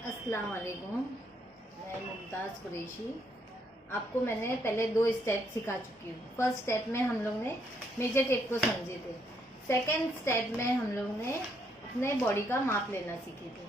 अस्सलाम वालेकुम। मैं मुमताज़ कुरैशी। आपको मैंने पहले 2 स्टेप सिखा चुकी हूँ। फर्स्ट स्टेप में हम लोग ने मेजर टेप को समझे थे। सेकंड स्टेप में हम लोग ने अपने बॉडी का माप लेना सीखे थे।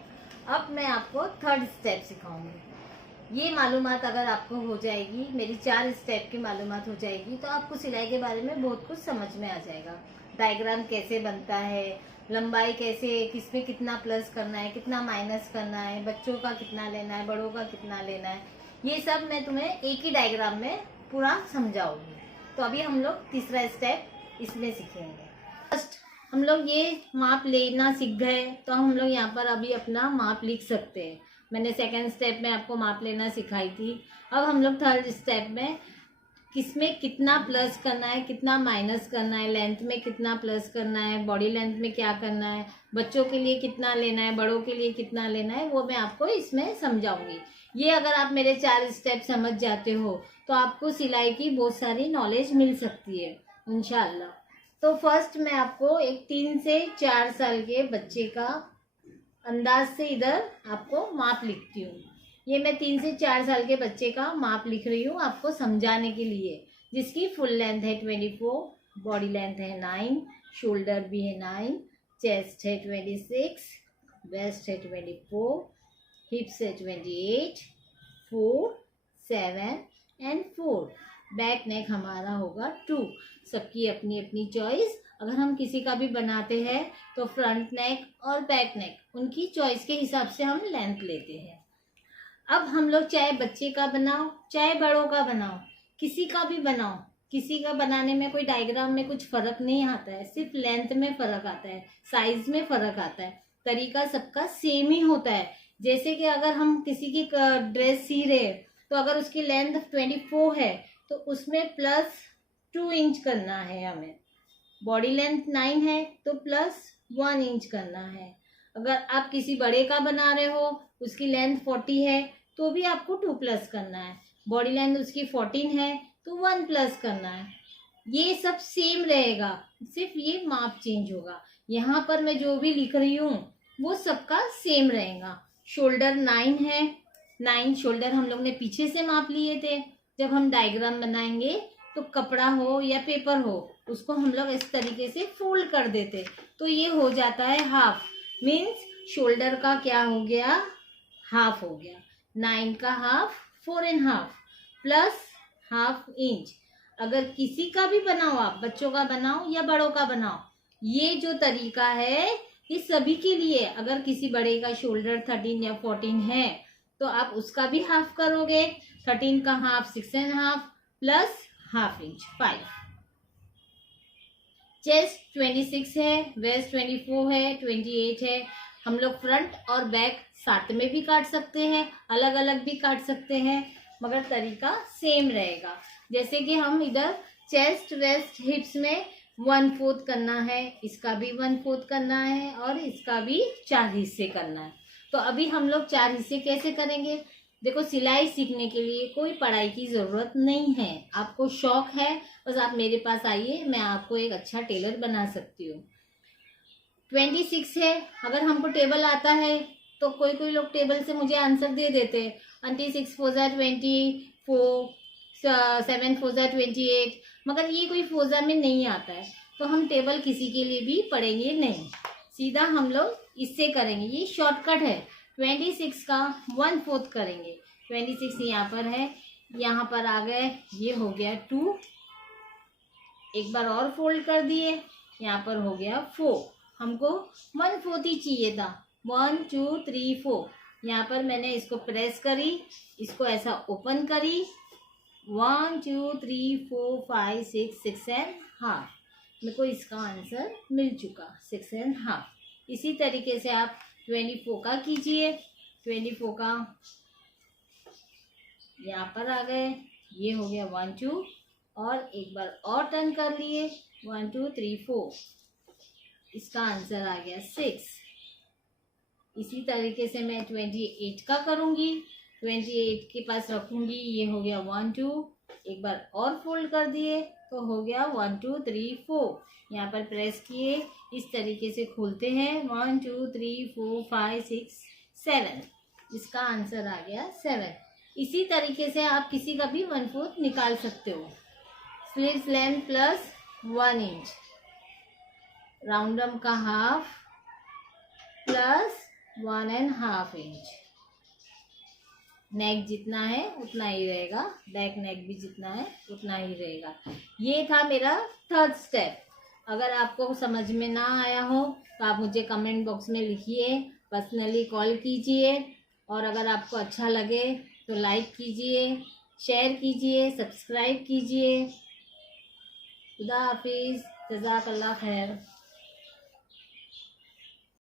अब मैं आपको थर्ड स्टेप सिखाऊंगी। ये मालूमात अगर आपको हो जाएगी, मेरी 4 स्टेप की मालूमात हो जाएगी, तो आपको सिलाई के बारे में बहुत कुछ समझ में आ जाएगा। डायग्राम कैसे बनता है, लंबाई कैसे, किसमें कितना प्लस करना है, कितना माइनस करना है, बच्चों का कितना लेना है, बड़ों का कितना लेना है, ये सब मैं तुम्हें एक ही डायग्राम में पूरा समझाऊंगी। तो अभी हम लोग तीसरा स्टेप इसमें सीखेंगे। फर्स्ट हम लोग ये माप लेना सीख गए, तो हम लोग यहाँ पर अभी अपना माप लिख सकते हैं। मैंने सेकेंड स्टेप में आपको माप लेना सिखाई थी। अब हम लोग थर्ड स्टेप में किसमें कितना प्लस करना है, कितना माइनस करना है, लेंथ में कितना प्लस करना है, बॉडी लेंथ में क्या करना है, बच्चों के लिए कितना लेना है, बड़ों के लिए कितना लेना है, वो मैं आपको इसमें समझाऊंगी। ये अगर आप मेरे 4 स्टेप समझ जाते हो तो आपको सिलाई की बहुत सारी नॉलेज मिल सकती है इंशाल्लाह। तो फर्स्ट मैं आपको एक 3 से 4 साल के बच्चे का अंदाज से इधर आपको माप लिखती हूँ। ये मैं 3 से 4 साल के बच्चे का माप लिख रही हूँ आपको समझाने के लिए, जिसकी फुल लेंथ है 24, बॉडी लेंथ है 9, शोल्डर भी है 9, चेस्ट है 26, वेस्ट है 24, हिप्स है 28, 4, 7 एंड 4, बैक नेक हमारा होगा 2। सबकी अपनी अपनी चॉइस। अगर हम किसी का भी बनाते हैं तो फ्रंट नेक और बैक नेक उनकी चॉइस के हिसाब से हम लेंथ लेते हैं। अब हम लोग चाहे बच्चे का बनाओ, चाहे बड़ों का बनाओ, किसी का भी बनाओ, किसी का बनाने में कोई डायग्राम में कुछ फर्क नहीं आता है, सिर्फ लेंथ में फर्क आता है, साइज में फर्क आता है, तरीका सबका सेम ही होता है। जैसे कि अगर हम किसी की ड्रेस सी रहे तो अगर उसकी लेंथ 24 है तो उसमें प्लस 2 इंच करना है हमें। बॉडी लेंथ 9 है तो प्लस 1 इंच करना है। अगर आप किसी बड़े का बना रहे हो, उसकी लेंथ 40 है तो भी आपको 2 प्लस करना है। बॉडी लेंथ उसकी 14 है तो 1 प्लस करना है। ये सब सेम रहेगा, सिर्फ ये माप चेंज होगा। यहाँ पर मैं जो भी लिख रही हूँ वो सबका सेम रहेगा। शोल्डर 9 है, 9 शोल्डर हम लोग ने पीछे से माप लिए थे। जब हम डायग्राम बनाएंगे तो कपड़ा हो या पेपर हो, उसको हम लोग इस तरीके से फोल्ड कर देते, तो ये हो जाता है हाफ। मीन्स शोल्डर का क्या हो गया, हाफ हो गया। 9 का हाफ 4.5 प्लस हाफ इंच। अगर किसी का भी बनाओ, आप बच्चों का बनाओ या बड़ों का बनाओ, ये जो तरीका है ये सभी के लिए। अगर किसी बड़े का शोल्डर 13 या 14 है तो आप उसका भी हाफ करोगे। 13 का half 6.5 plus half inch 5। Chest 26 है, वेस्ट 24 है, 28 है। हम लोग फ्रंट और बैक साथ में भी काट सकते हैं, अलग अलग भी काट सकते हैं, मगर तरीका सेम रहेगा। जैसे कि हम इधर चेस्ट वेस्ट हिप्स में 1/4 करना है, इसका भी 1/4 करना है और इसका भी 4 हिस्से करना है। तो अभी हम लोग 4 हिस्से कैसे करेंगे। देखो, सिलाई सीखने के लिए कोई पढ़ाई की जरूरत नहीं है। आपको शौक है, बस आप मेरे पास आइए, मैं आपको एक अच्छा टेलर बना सकती हूँ। 26 है, अगर हमको टेबल आता है तो कोई कोई लोग टेबल से मुझे आंसर दे देते, आंटी 6 फोजा 24, 7 फोजा 28, मगर ये कोई फोजा में नहीं आता है, तो हम टेबल किसी के लिए भी पढ़ेंगे नहीं, सीधा हम लोग इससे करेंगे। ये शॉर्टकट है। 26 का 1/4 करेंगे। 26 यहाँ पर है, यहाँ पर आ गए, ये हो गया 2, एक बार और फोल्ड कर दिए, यहाँ पर हो गया 4। हमको 1/4 ही चाहिए था। 1 2 3 4, यहाँ पर मैंने इसको प्रेस करी, इसको ऐसा ओपन करी, 1 2 3 4 5 6 6.5। मेरे को इसका आंसर मिल चुका 6.5। इसी तरीके से आप 24 का कीजिए। 24 का यहाँ पर आ गए, ये हो गया 1 2, और एक बार और टर्न कर लिए, 1 2 3 4, इसका आंसर आ गया 6। इसी तरीके से मैं 28 का करूंगी, 28 के पास रखूंगी, ये हो गया 1 2, एक बार और फोल्ड कर दिए तो हो गया 1 2 3 4। यहाँ पर प्रेस किए, इस तरीके से खोलते हैं, 1 2 3 4 5 6 7। इसका आंसर आ गया 7। इसी तरीके से आप किसी का भी 1/4 निकाल सकते हो। स्लीव्स लेंथ प्लस 1 इंच, राउंडम का हाफ प्लस 1.5 इंच। नेक जितना है उतना ही रहेगा, बैक नेक भी जितना है उतना ही रहेगा। ये था मेरा थर्ड स्टेप। अगर आपको समझ में ना आया हो तो आप मुझे कमेंट बॉक्स में लिखिए, पर्सनली कॉल कीजिए, और अगर आपको अच्छा लगे तो लाइक कीजिए, शेयर कीजिए, सब्सक्राइब कीजिए। खुदा हाफिज, जज़ाकल्लाह खैर।